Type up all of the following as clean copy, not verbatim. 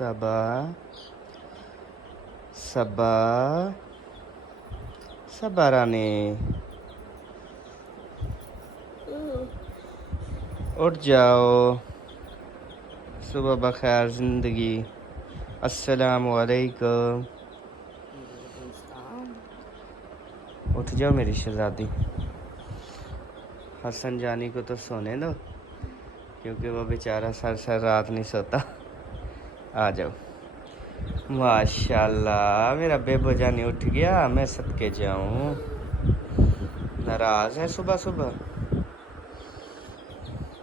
सबा सबा सबा रानी उठ जाओ। सुबह बखैर ज़िंदगी। अस्सलामु अलैकुम। उठ जाओ मेरी शहज़ादी। हसन जानी को तो सोने दो क्योंकि वो बेचारा सर रात नहीं सोता। आ जाओ। माशाल्लाह मेरा बेबो जानी उठ गया, मैं सदके जाऊं। नाराज़ है सुबह सुबह।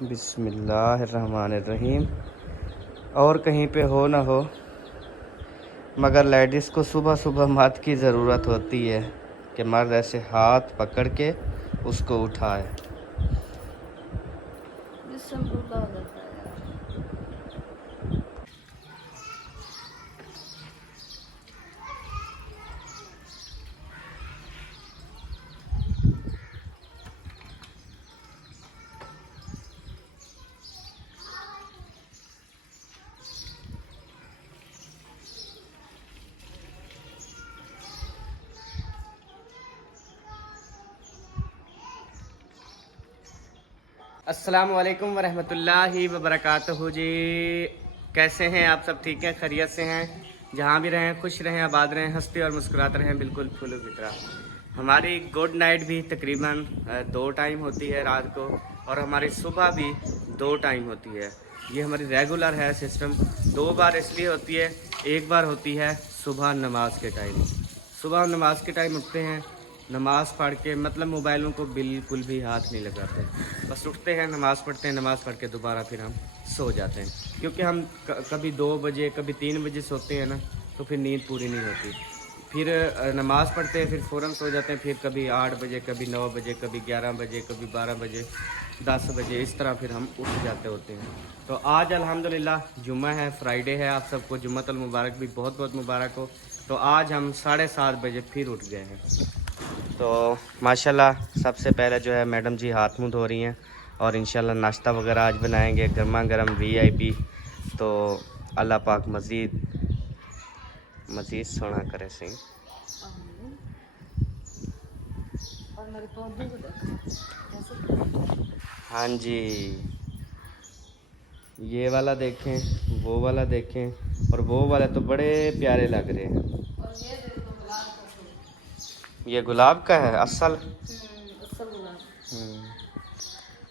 बिस्मिल्लाहिर्रहमानिर्रहीम। और कहीं पे हो ना हो मगर लेडीज़ को सुबह सुबह मर्द की ज़रूरत होती है कि मर्द ऐसे हाथ पकड़ के उसको उठाए। अस्सलामु अलैकुम वरहमतुल्लाहि वबरकातुहू जी। कैसे हैं आप सब? ठीक हैं, खैरियत से हैं? जहाँ भी रहें खुश रहें, आबाद रहें, हंसते और मुस्कुराते रहें, बिल्कुल फूलों की तरह। हमारी गुड नाइट भी तकरीबन 2 टाइम होती है रात को, और हमारी सुबह भी 2 टाइम होती है। ये हमारी रेगुलर है सिस्टम। 2 बार इसलिए होती है, एक बार होती है सुबह नमाज के टाइम। सुबह नमाज के टाइम उठते हैं, नमाज़ पढ़ के मतलब मोबाइलों को बिल्कुल भी हाथ नहीं लगाते, बस उठते हैं, नमाज़ पढ़ते हैं, नमाज़ पढ़ के दोबारा फिर हम सो जाते हैं। क्योंकि हम कभी 2 बजे कभी 3 बजे सोते हैं ना, तो फिर नींद पूरी नहीं होती। फिर नमाज़ पढ़ते हैं, फिर फ़ौरन सो जाते हैं। फिर कभी 8 बजे, कभी 9 बजे, कभी 11 बजे, कभी 12 बजे, 10 बजे, इस तरह फिर हम उठ जाते होते हैं। तो आज अल्हम्दुलिल्लाह जुम्मा है, फ्राइडे है। आप सबको जुम्मतुल मुबारक भी बहुत बहुत मुबारक हो। तो आज हम 7:30 बजे फिर उठ गए हैं। तो माशाल्लाह सबसे पहले जो है मैडम जी हाथ मुँह धो रही हैं, और इंशाल्लाह नाश्ता वगैरह आज बनाएंगे गर्मा गर्म VIP। तो अल्लाह पाक मज़ीद सोना करे सही। और मेरे पौधे को देखो। हाँ जी, ये वाला देखें, वो वाला देखें, और वो वाले तो बड़े प्यारे लग रहे हैं। और ये देखो गुलाब का फूल। ये गुलाब का है असल। असल गुलाब।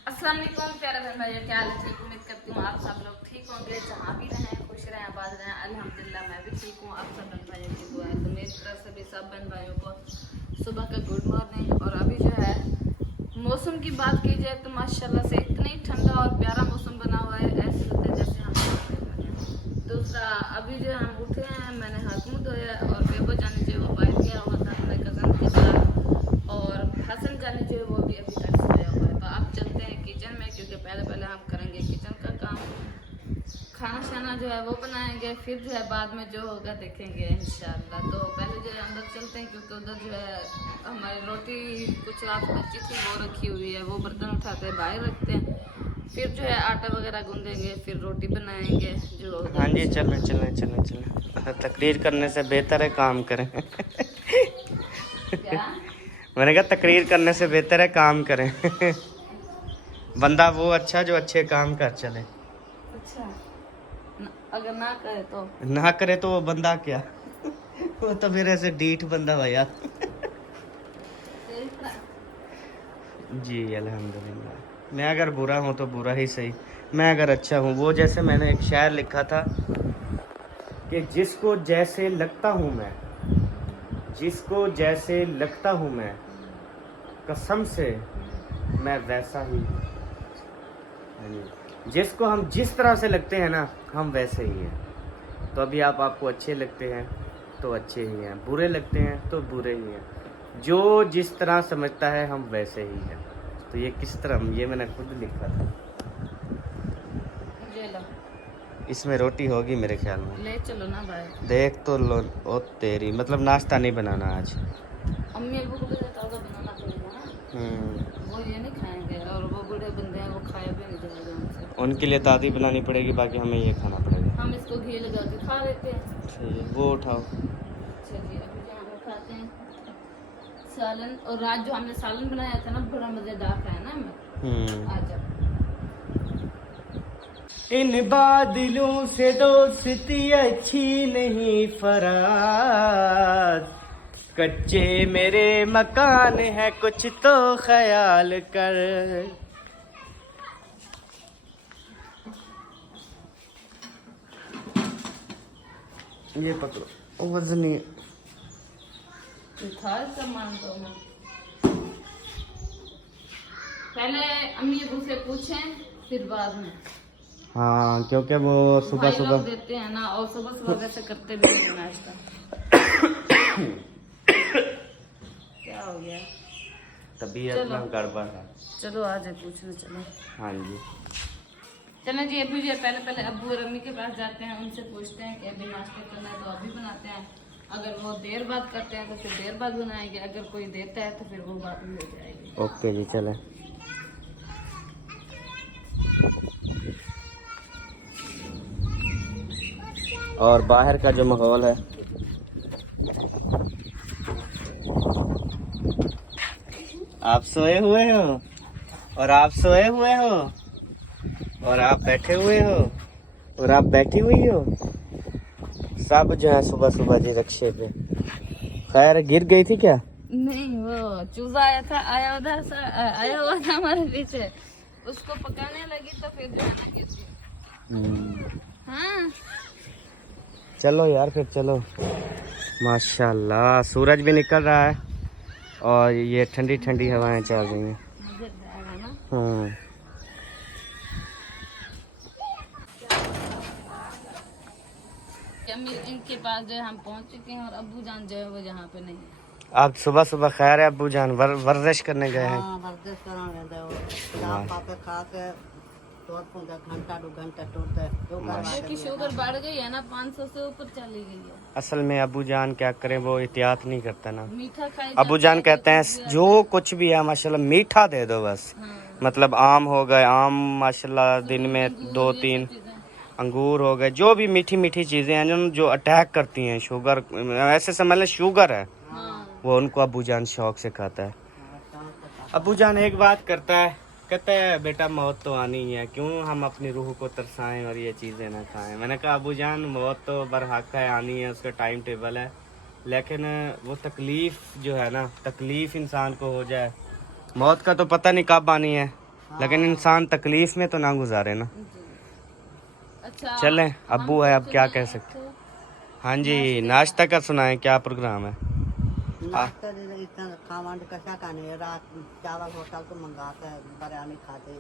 अस्सलाम वालेकुम प्यारे बहन भाई, क्या हाल है? ठीक, उम्मीद करती हूँ आप सब लोग ठीक होंगे, जहाँ भी रहें खुश रहें, आबाद रहें। अल्हम्दुलिल्लाह मैं भी ठीक हूँ। आप सब बहन भाइयों की दुआ है। तो मेरी तरफ से भी सब बहन भाइयों को सुबह का गुड मॉर्निंग। और अभी जो है मौसम की बात की जाए तो माशाल्लाह से इतनी ठंडा और प्यारा मौसम बना हुआ है, ऐसे लगता है जैसे हम। दूसरा अभी जो हम उठे हैं, मैंने हाथ मुँह धोया, और बेबो जाने जो वो बाहर गया हुआ था अपने कज़न के साथ, और हसन जाने जो वो भी अभी तक सोया हुआ है। तो अब चलते हैं किचन में, क्योंकि पहले हम करेंगे किचन का काम। खाना शाना जो है वो बनाएंगे, फिर जो है बाद में जो होगा देखेंगे इंशाल्लाह। तो पहले जो है अंदर चलते हैं, क्योंकि उधर जो है हमारी रोटी कुछ रात बची थी वो रखी हुई है, वो बर्तन उठाते हैं बाहर रखते हैं। फिर जो है आटा वगैरह गूंदेंगे, फिर रोटी बनाएंगे जो होगा। हाँ जी, चलें। तकरीर करने से बेहतर है काम करें। क्या? मैंने कहा तकरीर करने से बेहतर है काम करें। बंदा वो अच्छा जो अच्छे काम कर चले। अच्छा, अगर ना करे तो? ना करे तो वो बंदा क्या? वो तो फिर ऐसे डीठ बंदा भैया। जी अल्हम्दुलिल्लाह। मैं अगर बुरा हूँ तो बुरा ही सही, मैं अगर अच्छा हूँ वो। जैसे मैंने एक शायर लिखा था कि जिसको जैसे लगता हूँ मैं, जिसको जैसे लगता हूँ मैं, कसम से मैं वैसा ही। जिसको हम जिस तरह से लगते हैं ना, हम वैसे ही हैं। तो अभी आपको अच्छे लगते हैं तो अच्छे ही हैं, बुरे लगते हैं तो बुरे ही हैं। जो जिस तरह समझता है हम वैसे ही हैं। तो ये किस तरह, ये मैंने खुद लिखा था। ये लो, इसमें रोटी होगी मेरे ख्याल में। ले चलो ना भाई। देख तो लो। ओ तेरी, मतलब नाश्ता नहीं बनाना आज। अम्मी अबू को भी ताज़ा बनाना पड़ेगा ना, वो ये नहीं खाएंगे, और वो बूढ़े बंदे हैं वो खाए भी नहीं जाएगा उनसे। उनके लिए ताज़ी बनानी पड़ेगी, बाकी हमें ये खाना पड़ेगा। हम इसको घी लगा के खा लेते हैं। ठीक है, वो उठाओ। चलिए अभी जो हम खाते हैं सालन, और रात जो हमने सालन बनाया था ना बड़ा मजेदार था ना हमें। आ जाओ। इन बादलों से दोस्ती अच्छी नहीं फराज, कच्चे मेरे मकान है कुछ तो ख्याल कर। ये पकड़ो, वजनी था सामान तो मैं पहले अम्मी अबू से पूछें फिर बाद में। हाँ, क्योंकि वो सुबह भाई लोग सुबह देते हैं ना, और सुबह सुबह वैसे करते भी हैं नाश्ता। क्या हो गया? तबीयत चलो। में गड़बड़ है। चलो आ जाए पूछने चलो। हाँ जी, चलो जी अभी जो पहले पहले अब्बू और अम्मी के पास जाते हैं, उनसे पूछते हैं कि अभी नाश्ता करना है तो अभी बनाते हैं, अगर वो देर बाद करते हैं तो फिर देर बाद बनाएंगे, अगर कोई देता है तो फिर वो बात भी हो जाएगी। ओके जी, चले। और बाहर का जो माहौल है, आप सोए हुए हो और आप सोए हुए हो और आप बैठे हुए हो और आप बैठी हुई हो, सब जो है सुबह सुबह जी रक्षे पे। खैर, गिर गई थी क्या? नहीं, वो चूजा आया हुआ था हमारे पीछे, उसको पकाने लगी तो फिर जो है ना गिर। हाँ चलो यार, फिर चलो। माशाल्लाह सूरज भी निकल रहा है और ये ठंडी ठंडी हवाएं चल रही हैं। मजेदार है ना। अम्मी इनके पास जो है हम पहुंच चुके हैं, और अब्बू जान जो है वो यहाँ पे नहीं है। आप सुबह सुबह खैर है अब्बू जान, वर्जिश करने गए हैं? हाँ, वर्जिश कराने दे वो चाय पापे खा के घंटा 2 घंटा टूटते क्योंकि शुगर बढ़ गई है ना, 500 से ऊपर चली गई है। असल में अब्बू जान क्या करें, वो एहतियात नहीं करता ना। मीठा खाई अब्बू जान कहते हैं जो कुछ भी है माशाल्लाह मीठा दे दो बस। मतलब आम हो गए, आम माशाल्लाह दिन में 2-3, अंगूर हो गए, जो भी मीठी मीठी चीजें हैं जो अटैक करती हैं शुगर, ऐसे समझ लें शुगर है, वो उनको अब्बू जान शौक से खाता है। अब्बू जान एक बात करता है, कहता है बेटा मौत तो आनी ही है, क्यों हम अपनी रूह को तरसाएं और ये चीज़ें ना खाएं। मैंने कहा अब्बू जान मौत तो बरहक है, आनी है, उसका टाइम टेबल है, लेकिन वो तकलीफ़ जो है ना, तकलीफ़ इंसान को हो जाए, मौत का तो पता नहीं कब आनी है, लेकिन इंसान तकलीफ़ में तो ना गुजारे ना। अच्छा चलें, अब्बू है, अब क्या कह सकते। हाँ जी, नाश्ता का सुनाएं, क्या प्रोग्राम है? नाश्ता इतना खावान कशा का नहीं, रात चावल होटल को मंगाते हैं, बिरयानी खाते।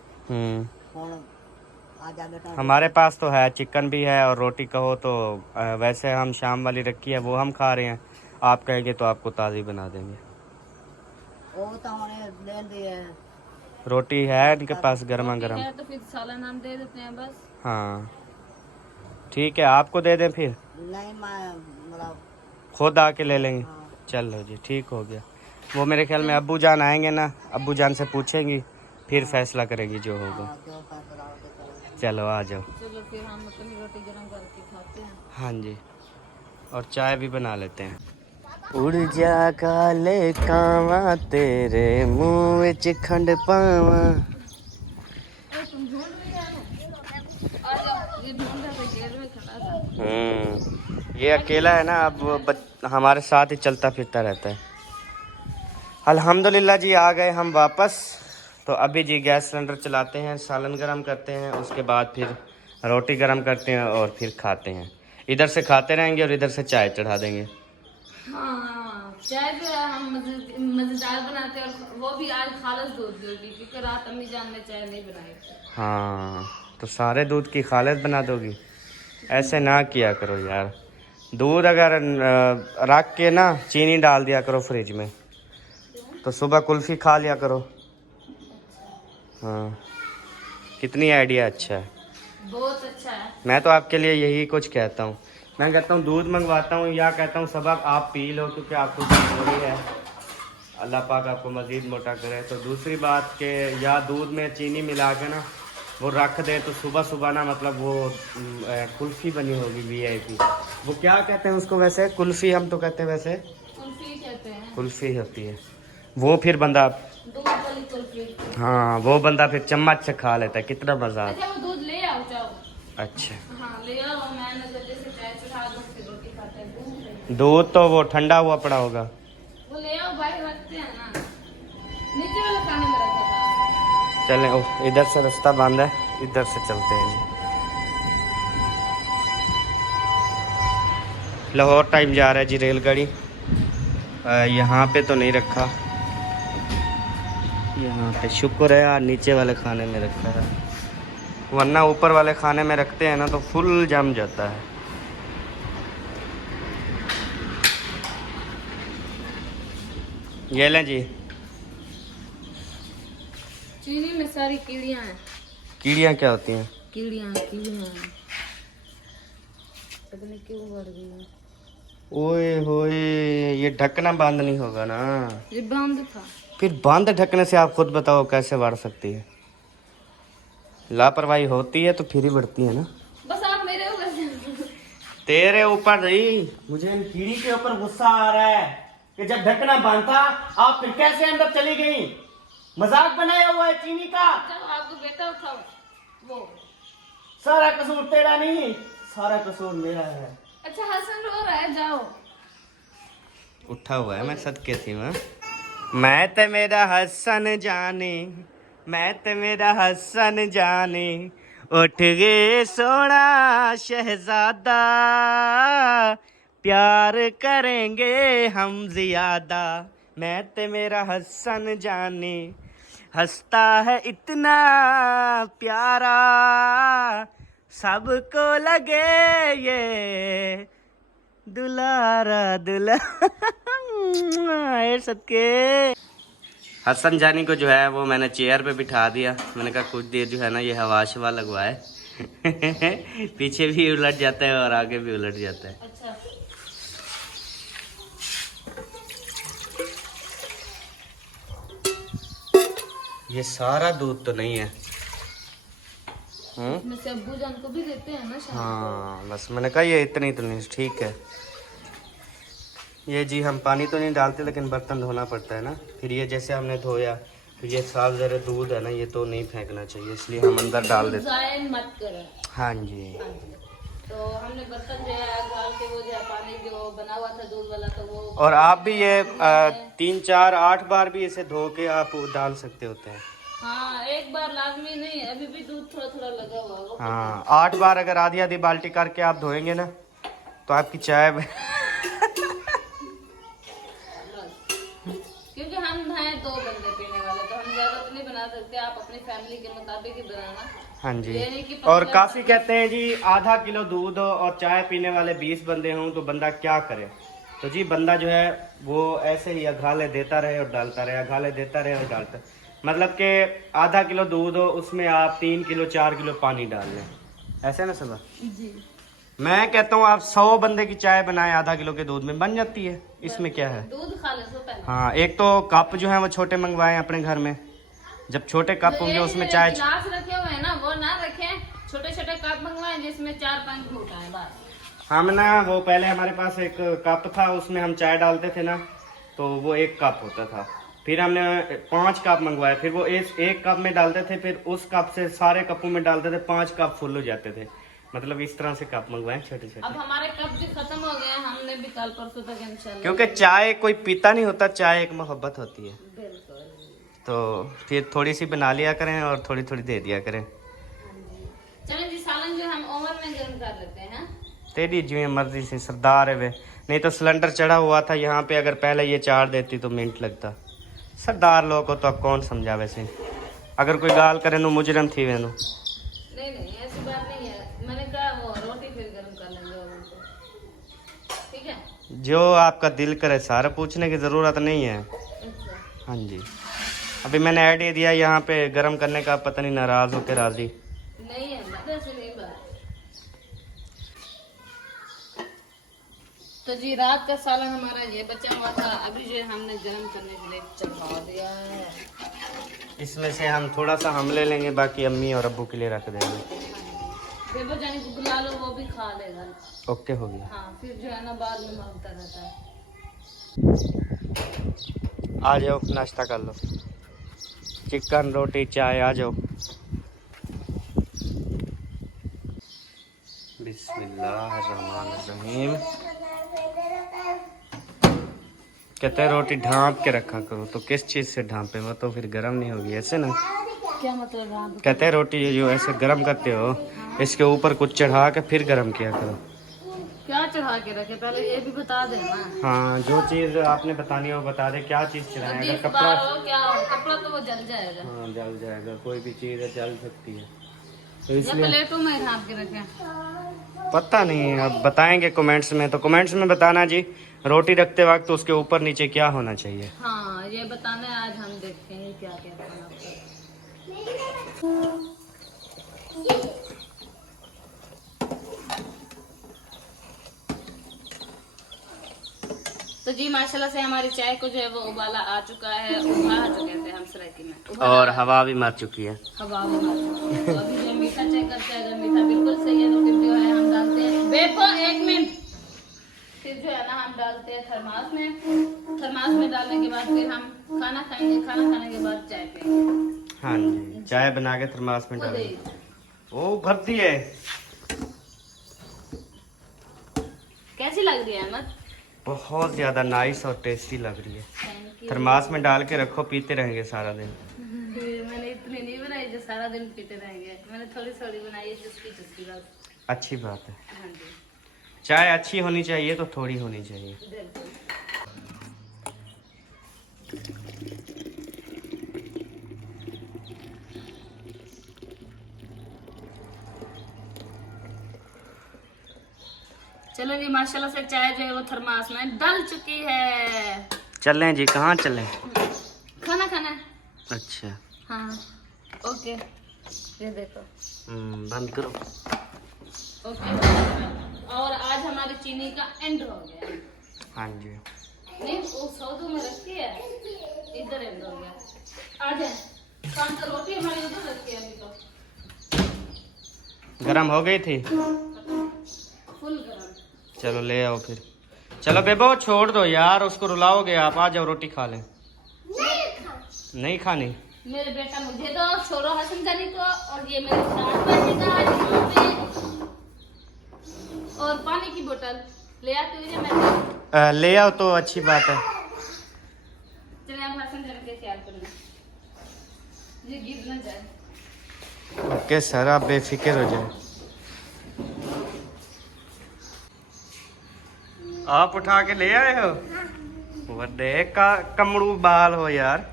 हमारे पास तो है, चिकन भी है और रोटी कहो तो वैसे हम शाम वाली रखी है वो हम खा रहे हैं, आप कहेंगे तो आपको ताज़ी बना देंगे। वो तो हमने ले दिए, रोटी है इनके पास गर्मा गर्म। तो फिर सालन हम दे देते हैं बस। हाँ ठीक है, आपको दे दें फिर? नहीं मैं मतलब खुद आके ले लेंगे। चलो जी, ठीक हो गया। वो मेरे ख्याल में अब्बू जान आएंगे ना, अब्बू जान से पूछेंगी फिर फैसला करेगी जो होगा। चलो आ जाओ। चलो फिर हम अपनी रोटी गरम करके खाते हैं। हाँ जी, और चाय भी बना लेते हैं। उड़ जा काले कावा तेरे मुंह विच खंड पावा। तुम ढूंढ भी रहे हो? आ जाओ, ये ढूंढ रहा था, जेल में खड़ा था। ये अकेला है ना, अब हमारे साथ ही चलता फिरता रहता है। अल्हम्दुलिल्लाह जी, आ गए हम वापस। तो अभी जी गैस सिलेंडर चलाते हैं, सालन गरम करते हैं, उसके बाद फिर रोटी गरम करते हैं और फिर खाते हैं। इधर से खाते रहेंगे और इधर से चाय चढ़ा देंगे। हाँ, चाय जो है हम मजेदार बनाते हैं, और वो भी आज खालस दूध की, क्योंकि रात अम्मी जान ने चाय नहीं बनाई थी। हाँ, तो सारे दूध की खालस बना दोगी? ऐसे ना किया करो यार, दूध अगर रख के ना चीनी डाल दिया करो फ्रिज में, तो सुबह कुल्फ़ी खा लिया करो। हाँ, कितनी आइडिया अच्छा है, बहुत अच्छा है। मैं तो आपके लिए यही कुछ कहता हूँ। मैं कहता हूँ दूध मंगवाता हूँ या कहता हूँ सबक आप पी लो, क्योंकि आपको कमजोरी है, अल्लाह पाक आपको मज़ीद मोटा करे। तो दूसरी बात के या दूध में चीनी मिला के ना वो रख दे तो सुबह सुबह ना मतलब वो कुल्फी बनी होगी VIP। वो क्या कहते हैं उसको वैसे? कुल्फी हम तो कहते हैं वैसे कुल्फी कहते हैं। कुल्फी होती है वो, फिर बंदा दूध वाली कुल्फी। हाँ वो बंदा फिर चम्मच से खा लेता है, कितना मजा आता अच्छा वो दूध ले आओ जाओ। है। अच्छा हाँ ले आओ, मैंने जब जैसे चाय चढ़ा दूध से रोटी खाते हैं दूध ले आओ। दूध तो वो ठंडा हुआ पड़ा होगा। वो ले आओ भाई, रखते हैं ना, नीचे वाला खाने में रखा था। चलें, ओ इधर से रास्ता बंद है, इधर से चलते हैं जी। लाहौर टाइम जा रहा है जी रेलगाड़ी। यहाँ पे तो नहीं रखा, यहाँ पे शुक्र है यार नीचे वाले खाने में रखा है, वरना ऊपर वाले खाने में रखते हैं ना तो फुल जम जाता है। ये लें जी। चीनी में सारी कीड़ियाँ हैं। कीड़ियाँ क्या होती हैं? कीड़ियाँ कीड़ियाँ पता नहीं क्यों बढ़ गई हैं। ओए होए, ये ढकना बंद नहीं होगा ना? ये बंद था। फिर बंद ढकने से आप खुद बताओ कैसे बढ़ सकती है? लापरवाही होती है तो फिर ही बढ़ती है ना। बस आप मेरे ऊपर तेरे ऊपर ही, मुझे इन कीड़ी के ऊपर गुस्सा आ रहा है कि जब ढकना बंद था आप फिर कैसे अंदर चली गई? मजाक बनाया हुआ है चीनी का। जब आपको बेटा उठाओ वो। सारा कसूर तेरा नहीं, सारा कसूर मेरा है। अच्छा हसन रो रहा है, जाओ। उठा हुआ है, मैं सदके थी मैं ते मेरा हसन जाने, मैं ते मेरा हसन जाने, उठ गए सोना शहजादा, प्यार करेंगे हम ज्यादा। मैं ते मेरा हसन जाने, हंसता है इतना प्यारा, सबको लगे ये दुलारा दुलारा। सबके हसन जानी को जो है वो मैंने चेयर पे बिठा दिया। मैंने कहा कुछ देर जो है ना ये हवा शवा लगवाए। पीछे भी उलट जाता है और आगे भी उलट जाता है। अच्छा ये सारा दूध तो नहीं है। इसमें से अब्बू जान को भी देते हैं ना शाम हाँ बस मैंने कहा ये इतनी तो नहीं, ठीक है। ये जी हम पानी तो नहीं डालते लेकिन बर्तन धोना पड़ता है ना, फिर ये जैसे हमने धोया तो ये साफ जरा दूध है ना, ये तो नहीं फेंकना चाहिए, इसलिए हम अंदर डाल देते। जाए मत करें। हाँ जी। हाँ जी। तो हमने बर्तन जो है डाल के वो जो है पानी जो बना हुआ था दूध वाला तो वो। और आप भी ये 3 4 8 बार भी इसे धो के आप डाल सकते होते हैं। हाँ एक बार लाजमी नहीं, अभी भी दूध थोड़ा थोड़ा लगा हुआ है। हाँ 8 बार अगर आधी आधी बाल्टी करके आप धोएंगे ना तो आपकी चाय क्योंकि हम हैं 2 बंदे पीने वाले तो हम ज्यादा तो नहीं बना सकते, आप अपनी फैमिली के मुताबिक ही बनाना। हाँ जी। ये नहीं कि और काफी कहते हैं जी आधा किलो दूध और चाय पीने वाले 20 बंदे हों तो बंदा क्या करे? तो जी बंदा जो है वो ऐसे ही अघाले देता रहे और डालता रहे, अघाले देता रहे और डालता, मतलब कि आधा किलो दूध हो उसमें आप 3 किलो 4 किलो पानी डाल लें, ऐसे ना सब। जी मैं कहता हूँ आप 100 बंदे की चाय बनाए आधा किलो के दूध में बन जाती है, इसमें क्या है? दूध खा ले सो पहले। हाँ एक तो कप जो है वो छोटे मंगवाए अपने घर में, जब छोटे कप होंगे उसमें चाय। गिलास रखे हुए हैं ना वो ना रखें, छोटे छोटे कप मंगवाए जिसमें 4-5 घूंट आए बस। हम ना वो पहले हमारे पास एक कप था उसमें हम चाय डालते थे ना तो वो 1 कप होता था, फिर हमने 5 कप मंगवाए, फिर वो एक कप में डालते थे, फिर उस कप से सारे कपों में डालते थे, 5 कप फुल हो जाते थे, मतलब इस तरह से कप मंगवाए छोटे छोटे। अब हमारे कप भी खत्म हो गए, हमने भी कल परसों तक इंशाल्लाह। क्योंकि चाय कोई पीता नहीं होता, चाय एक मोहब्बत होती है, बिल्कुल। तो फिर थोड़ी सी बना लिया करें और थोड़ी थोड़ी दे दिया करें। चलें जी सालन जो हम ओवन में गर्म कर लेते हैं। तेरी जो मर्जी से सरदार है वे, नहीं तो सिलेंडर चढ़ा हुआ था यहाँ पे, अगर पहले ये चार देती तो मिनट लगता। सरदार लोग को तो अब कौन समझावे से, अगर कोई गाल करे नु मुजरम थी वे नु। नहीं नहीं ऐसी बात नहीं है, मैंने कहा वो रोटी फिर गर्म कर लेंगे ओवन पे, ठीक है? जो आपका दिल करे, सारा पूछने की ज़रूरत नहीं है। अच्छा हाँ जी, अभी मैंने आइडिया दिया यहाँ पे गर्म करने का, पता नहीं नाराज़ होकर राज़ी नहीं है, ऐसे नहीं बात। तो जी रात का सालन हमारा ये बचा हुआ था, अभी जो हमने गर्म करने के लिए चढ़ा दिया है। इसमें से हम थोड़ा सा हम ले लेंगे, बाकी अम्मी और अब्बू के लिए रख देंगे। बेबो जाने को बुला लो, वो भी खा लेगा। ओके हो गया। हाँ, फिर जो है ना बाद में मांगता रहता है। आ जाओ नाश्ता कर लो, चिकन रोटी चाय आ जाओ। बिस्मिल्लाहिर्रहमानिर्रहीम। कहते हैं रोटी ढाँप के रखा करो, तो किस चीज़ से ढाँपे? वो तो फिर गर्म नहीं होगी ऐसे ना। क्या मतलब आप? कहते हैं रोटी जो ऐसे गर्म करते हो, इसके ऊपर कुछ चढ़ा के फिर गर्म किया करो। क्या चढ़ा के रखे पहले ये भी बता दे ना। हाँ, जो चीज़ आपने बतानी है वो बता दे। क्या चीज़ चढ़ाएगा? कपड़ा? क्या हो? कपड़ा तो वो जल जाएगा। हाँ, जल जाएगा। कोई भी चीज़ है जल सकती है, तो या इसलिए प्लेटों में ढाँप के रखे। पता नहीं, अब बताएंगे कमेंट्स में। तो कमेंट्स में बताना जी, रोटी रखते वक्त उसके ऊपर नीचे क्या होना चाहिए। हाँ, ये बताना है, आज हम देखते हैं क्या क्या खाना। तो जी माशाल्लाह से हमारी चाय को जो है वो उबाला आ चुका है, उबाला जो कहते हैं हम सरायकी में, और हवा भी मर चुकी है। हवा भी मार चुकी है। तो अभी जो मीठा चेक करते हैं, अगर मीठा बिल्कुल सही है तो फिर जो है हम डालते हैं बेपो 1 मिनट, फिर जो है ना हम डालते हैं थर्मास में। थर्मास में डालने के बाद फिर हम खाना खाएंगे, खाना खाने के बाद चाय पिएंगे। हाँ जी, चाय बना के थर्मास में डाल। ओ भरती है। कैसी लग रही है अहमद? बहुत ज्यादा नाइस और टेस्टी लग रही है। Thank you. थर्मास में डाल के रखो, पीते रहेंगे सारा दिन। मैंने इतनी नहीं बनाई जो सारा दिन पीते रहेंगे, मैंने थोड़ी थोड़ी बनाई है, चुस्की चुस्की बस। अच्छी बात है, हाँ जी, चाय अच्छी होनी चाहिए तो थोड़ी होनी चाहिए। बिल्कुल। चलो जी माशाल्लाह से चाय जो है वो थर्मास में डल चुकी है। चलें जी, कहाँ चलें? खाना खाना है। अच्छा, हाँ ओके, ये देखो बंद करो। ओके। और आज हमारी चीनी का एंड हो गया। हाँ जी, नहीं वो सौदों में रखी है, इधर एंड हो गया। आ जाए शाम को रोटी हमारी उधर रखी है, अभी तो गरम हो गई थी। फुल गरम। चलो ले आओ फिर। चलो बेबो छोड़ दो यार, उसको रुलाओगे आप। आ जाओ रोटी खा लें। नहीं खानी? मेरे बेटा मुझे दो, छोड़ो हसन जानी को। और ये मेरे साथ बचेगा आज यहाँ पे। और पानी की बोतल ले आती हुई है मैं। ले आओ तो अच्छी बात है। चले आप हसन जाने के ख्याल करना, ये गिर न जाए। ओके सर, आप बेफिक्र हो जाए। आप उठा के ले आए हो? वड्डे का कमड़ू बाल हो यार।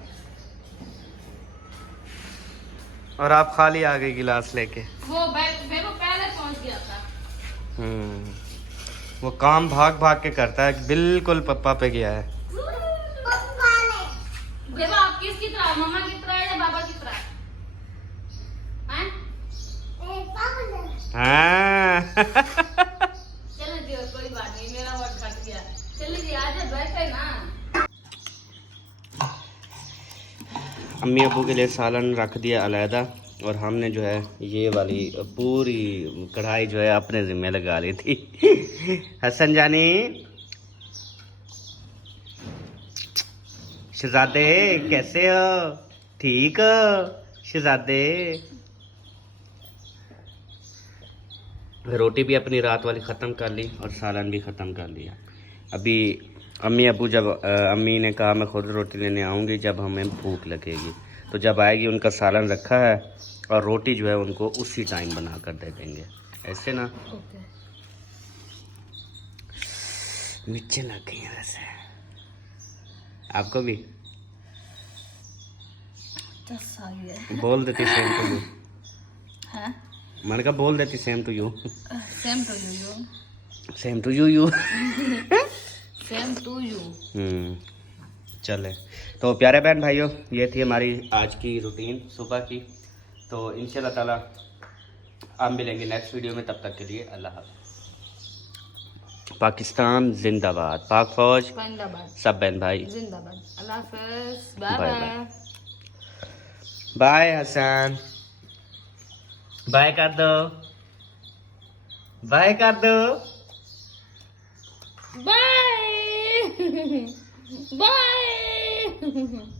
और आप खाली आ गई गिलास लेके। वो बेबो पहले पहुंच गया था। वो काम भाग भाग के करता है, बिल्कुल पप्पा पे गया है। बेबो आप किसकी तरह, मम्मा की तरह या बाबा की तरह? हैं? हाँ। चलो जी कोई बात नहीं, मेरा वोट घट गया। चलिए जी आज बैठे ना। अम्मी अब्बू के लिए सालन रख दिया अलहदा, और हमने जो है ये वाली पूरी कढ़ाई जो है अपने जिम्मे लगा ली थी। हसन जानी, शहजादे कैसे हो? ठीक हो शहजादे? रोटी भी अपनी रात वाली ख़त्म कर ली और सालन भी ख़त्म कर लिया। अभी अम्मी अब्बू जब अम्मी ने कहा मैं खुद रोटी लेने आऊँगी जब हमें भूख लगेगी, तो जब आएगी उनका सालन रखा है और रोटी जो है उनको उसी टाइम बना कर दे देंगे, ऐसे ना। मिर्चें लग गई हैं वैसे, आपको भी बोल देती सेम टू यू। मैंने कहा बोल देती same to you. Same to you, same to you you. Same to you. चले तो प्यारे बहन भाइयों, ये थी हमारी आज की रूटीन सुबह की। तो इंशाल्लाह ताला हम मिलेंगे नेक्स्ट वीडियो में, तब तक के लिए अल्लाह हाफ़िज़। पाकिस्तान जिंदाबाद, पाक फौज जिंदाबाद, सब बहन भाई जिंदाबाद। अल्लाह हाफ़िज़, bye bye bye. Bye. Bye Hasan, bye कर दो, बाय कर दो। Bye bye.